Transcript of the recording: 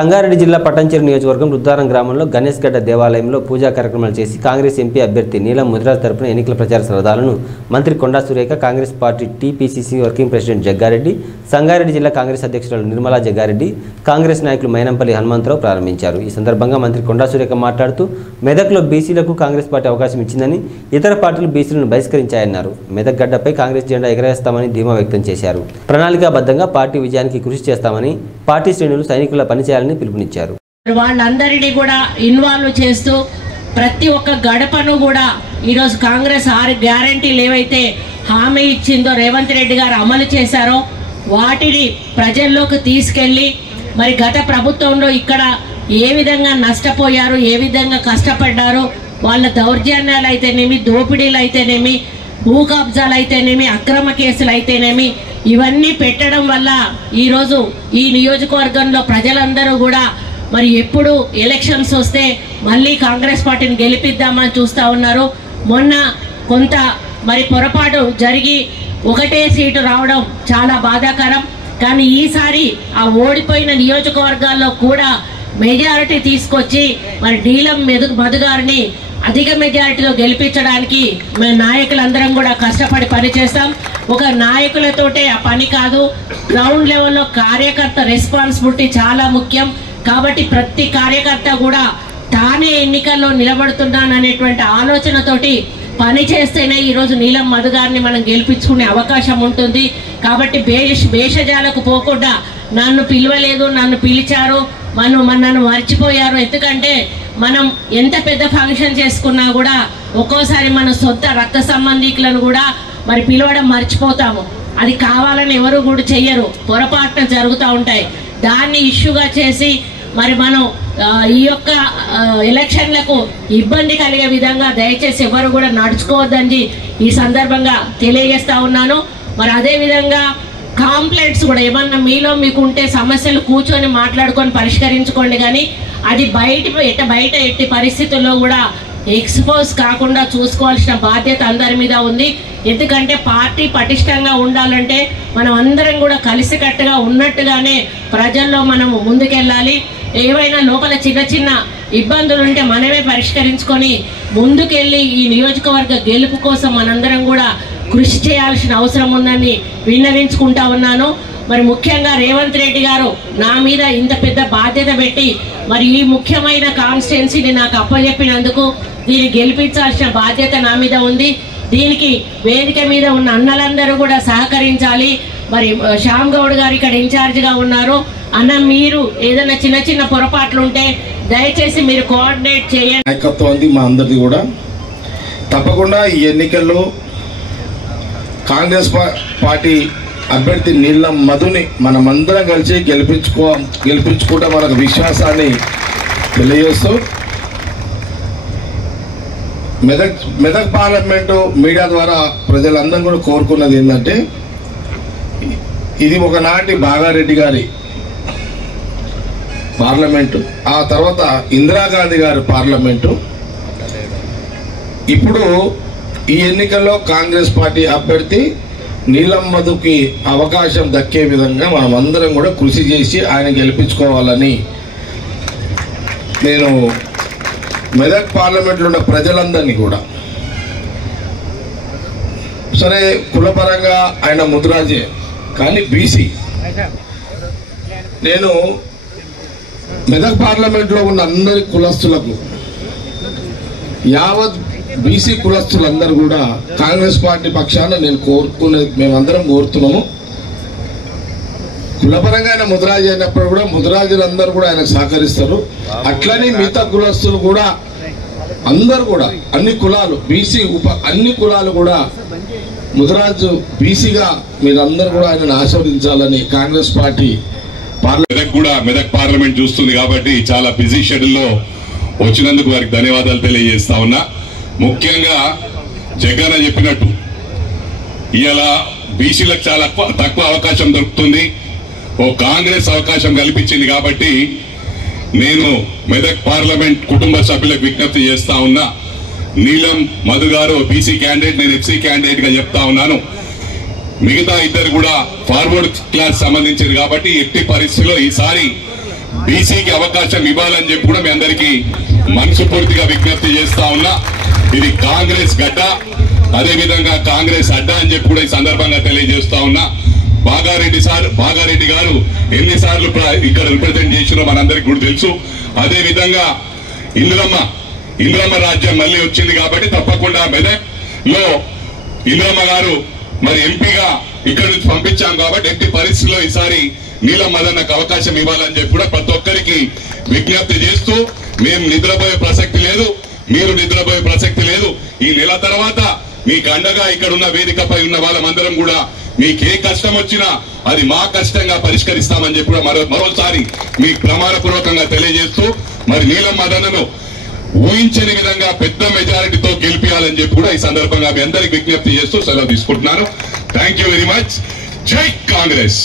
సంగారెడ్డి జిల్లా పట్టంచెరు నియోజకవర్గం రుద్దారం గ్రామంలో గణేష్ గడ్డ దేవాలయంలో పూజా కార్యక్రమాలు చేసి కాంగ్రెస్ ఎంపీ అభ్యర్థి నీలం ముదిరాజ్ తరపున ఎన్నికల ప్రచార రథాలను మంత్రి Konda Surekha, Congress party TPCC working president Jaggareddy, Sangareddy జిల్లా కాంగ్రెస్ అధ్యక్షురాలు నిర్మలా జగ్గారెడ్డి, కాంగ్రెస్ నాయకులు మైనంపల్లి హనుమంతరావు ప్రారంభించారు. ఈ సందర్భంగా మంత్రి కొండా సురేఖ మాట్లాడుతూ మెదక్లో బీసీలకు కాంగ్రెస్ పార్టీ అవకాశం ఇచ్చిందని, ఇతర పార్టీలు బీసీలను బహిష్కరించాయన్నారు. మెదక్ గడ్డపై కాంగ్రెస్ జెండా ఎగరేస్తామని ధీమా వ్యక్తం చేశారు. ప్రణాళికాబద్ధంగా పార్టీ విజయానికి కృషి చేస్తామని, పార్టీ శ్రేణులు సైనికుల పనిచేయాలని పిలుపునిచ్చారు. వాళ్ళందరినీ కూడా ఇన్వాల్వ్ చేస్తూ ప్రతి ఒక్క గడపను కూడా ఈరోజు కాంగ్రెస్ 6 గ్యారంటీలు ఏవైతే హామీ ఇచ్చిందో రేవంత్ రెడ్డి గారు అమలు చేశారో వాటిని ప్రజల్లోకి తీసుకెళ్లి మరి గత ప్రభుత్వంలో ఇక్కడ ఏ విధంగా నష్టపోయారు, ఏ విధంగా కష్టపడ్డారు, వాళ్ళ దౌర్జన్యాలు అయితేనేమి, దోపిడీలు అయితేనేమి, భూ కబ్జాలు అయితేనేమి, అక్రమ కేసులు అయితేనేమి, ఇవన్నీ పెట్టడం వల్ల ఈరోజు ఈ నియోజకవర్గంలో ప్రజలందరూ కూడా మరి ఎప్పుడు ఎలక్షన్స్ వస్తే మళ్ళీ కాంగ్రెస్ పార్టీని గెలిపిద్దామని చూస్తూ ఉన్నారు. మొన్న కొంత మరి పొరపాటు జరిగి ఒకటే సీటు రావడం చాలా బాధాకరం. కానీ ఈసారి ఆ ఓడిపోయిన నియోజకవర్గాల్లో కూడా మెజారిటీ తీసుకొచ్చి మరి నీలం మధుగారిని అధిక మెజారిటీలో గెలిపించడానికి మేము నాయకులందరం కూడా కష్టపడి పనిచేస్తాం. ఒక నాయకులతోటే ఆ పని కాదు, గ్రౌండ్ లెవెల్లో కార్యకర్త రెస్పాన్సిబిలిటీ చాలా ముఖ్యం. కాబట్టి ప్రతి కార్యకర్త కూడా తానే ఎన్నికల్లో నిలబడుతున్నాననేటువంటి ఆలోచనతోటి పని చేస్తేనే ఈరోజు నీలం మధుగారిని మనం గెలిపించుకునే అవకాశం ఉంటుంది. కాబట్టి భేషజాలకు పోకుండా నన్ను పిలవలేదు, నన్ను పిలిచారు, నన్ను మర్చిపోయారు. ఎందుకంటే మనం ఎంత పెద్ద ఫంక్షన్ చేసుకున్నా కూడా ఒక్కోసారి మన సొంత రక్త సంబంధికులను కూడా మరి పిలవడం మర్చిపోతాము. అది కావాలని ఎవరు కూడా చెయ్యరు, పొరపాటున జరుగుతూ ఉంటాయి. దాన్ని ఇష్యూగా చేసి మరి మనం ఈ యొక్క ఎలక్షన్లకు ఇబ్బంది కలిగే విధంగా దయచేసి ఎవరు కూడా నడుచుకోవద్దని ఈ సందర్భంగా తెలియజేస్తా ఉన్నాను. మరి అదేవిధంగా కాంప్లైంట్స్ కూడా ఏమన్నా మీలో మీకు ఉంటే సమస్యలు కూర్చొని మాట్లాడుకొని పరిష్కరించుకోండి. కానీ అది బయట ఎట్టి పరిస్థితుల్లో కూడా ఎక్స్పోజ్ కాకుండా చూసుకోవాల్సిన బాధ్యత అందరి మీద ఉంది. ఎందుకంటే పార్టీ పటిష్టంగా ఉండాలంటే మనం అందరం కూడా కలిసికట్టుగా ఉన్నట్టుగానే ప్రజల్లో మనము ముందుకెళ్ళాలి. ఏవైనా లోపల చిన్న చిన్న ఇబ్బందులు ఉంటే మనమే పరిష్కరించుకొని ముందుకెళ్ళి ఈ నియోజకవర్గ గెలుపు కోసం మనందరం కూడా కృషి చేయాల్సిన అవసరం ఉందని విన్నవించుకుంటా ఉన్నాను. మరి ముఖ్యంగా రేవంత్ రెడ్డి గారు నా మీద ఇంత పెద్ద బాధ్యత పెట్టి మరి ఈ ముఖ్యమైన కాన్స్టిట్యున్సీని నాకు అప్పచెప్పినందుకు దీన్ని గెలిపించాల్సిన బాధ్యత నా మీద ఉంది. దీనికి వేదిక మీద ఉన్న అన్నలందరూ కూడా సహకరించాలి. మరి శ్యామ్ గౌడ్ గారు ఇక్కడ ఇన్ఛార్జిగా ఉన్నారు. అన్న, మీరు ఏదైనా చిన్న చిన్న పొరపాట్లు ఉంటే దయచేసి మీరు కోఆర్డినేట్ చేయండి. నాయకత్వం ఉంది మా అందరిది కూడా. తప్పకుండా ఈ ఎన్నికల్లో కాంగ్రెస్ పార్టీ అభ్యర్థి నీలం మధుని మనమందరం కలిసి గెలిపించుకుంటే మనకు విశ్వాసాన్ని తెలియజేస్తూ మెదక్ పార్లమెంటు మీడియా ద్వారా ప్రజలందరూ కూడా కోరుకున్నది ఏంటంటే, ఇది ఒకనాటి బాగారెడ్డి గారి పార్లమెంటు, ఆ తర్వాత ఇందిరాగాంధీ గారి పార్లమెంటు. ఇప్పుడు ఈ ఎన్నికల్లో కాంగ్రెస్ పార్టీ అభ్యర్థి నీలం మధుకి అవకాశం దక్కే విధంగా మనం అందరం కూడా కృషి చేసి ఆయన గెలిపించుకోవాలని నేను మెదక్ పార్లమెంట్లో ఉన్న ప్రజలందరినీ కూడా, సరే కులపరంగా ఆయన ముద్రాజే కానీ బీసీ, నేను మెదక్ పార్లమెంట్లో ఉన్న అందరి కులస్తులకు, యావత్ బీసీ కులస్తులందరూ కూడా కాంగ్రెస్ పార్టీ పక్షాన నేను మేమందరం కోరుతున్నాము. కులపరంగా ఆయన ముద్రాజు అయినప్పుడు కూడా ముద్రాజులందరూ కూడా ఆయనకు సహకరిస్తారు. అట్లనే మిగతా కులస్తులు కూడా అందరూ కూడా అన్ని కులాలు బీసీ అన్ని కులాలు కూడా ముద్రాజు బీసీగా మీరందరూ కూడా ఆయనను ఆశీర్వదించాలని కాంగ్రెస్ పార్టీ మెదక్ పార్లమెంట్ చూస్తుంది కాబట్టి చాలా బిజీ షెడ్యూల్లో వచ్చినందుకు వారికి ధన్యవాదాలు తెలియజేస్తా ఉన్నా. ముఖ్యంగా జగన్ చెప్పినట్టు ఇలా బీసీలకు చాలా తక్కువ అవకాశం దొరుకుతుంది. ఓ కాంగ్రెస్ అవకాశం కల్పించింది కాబట్టి నేను మెదక్ పార్లమెంట్ కుటుంబ సభ్యులకు విజ్ఞప్తి చేస్తా ఉన్నా. నీలం మధు గారు బీసీ క్యాండిడేట్, నేను ఎఫ్సీ క్యాండిడేట్ గా చెప్తా ఉన్నాను. మిగతా ఇద్దరు కూడా ఫార్వర్డ్ క్లాస్ సంబంధించింది కాబట్టి ఎట్టి పరిస్థితుల్లో ఈసారి బీసీకి అవకాశం ఇవ్వాలని చెప్పి కూడా మీ అందరికీ మనస్ఫూర్తిగా విజ్ఞప్తి చేస్తా ఉన్నా. ఇది కాంగ్రెస్ గడ్డ, అదే విధంగా కాంగ్రెస్ అడ్డా అని చెప్పి కూడా ఈ సందర్భంగా తెలియజేస్తా ఉన్నా. బాగారెడ్డి గారు ఎన్నిసార్లు ఇక్కడ రిప్రజెంట్ చేసినో మనందరికి కూడా తెలుసు. అదే విధంగా ఇంద్రమ్మ రాజ్యం మళ్ళీ వచ్చింది కాబట్టి తప్పకుండా మెదక్ లో ఇంద్రమ్మ గారు మరి ఎంపీగా ఇక్కడ నుంచి పంపించాం కాబట్టి ఎట్టి పరిస్థితుల్లో ఈసారి నీలం మదన్నకు అవకాశం ఇవ్వాలని చెప్పి కూడా ప్రతి ఒక్కరికి విజ్ఞప్తి చేస్తూ, మేము నిద్రపోయే ప్రసక్తి లేదు, మీరు నిద్రపోయే ప్రసక్తి లేదు. ఈ నెల తర్వాత మీకు అండగా ఇక్కడ ఉన్న వేదికపై ఉన్న వాళ్ళమందరం కూడా మీకు ఏ కష్టం వచ్చినా అది మా కష్టంగా పరిష్కరిస్తామని చెప్పి కూడా మరోసారి మీకు ప్రమాణపూర్వకంగా తెలియజేస్తూ, మరి నీలం మదన్నను ఊహించని విధంగా పెద్ద మెజారిటీతో గెలిపించాలని చెప్పి కూడా ఈ సందర్భంగా మీ అందరికి విజ్ఞప్తి చేస్తూ సెలవు తీసుకుంటున్నాను. Thank you very much. జై కాంగ్రెస్.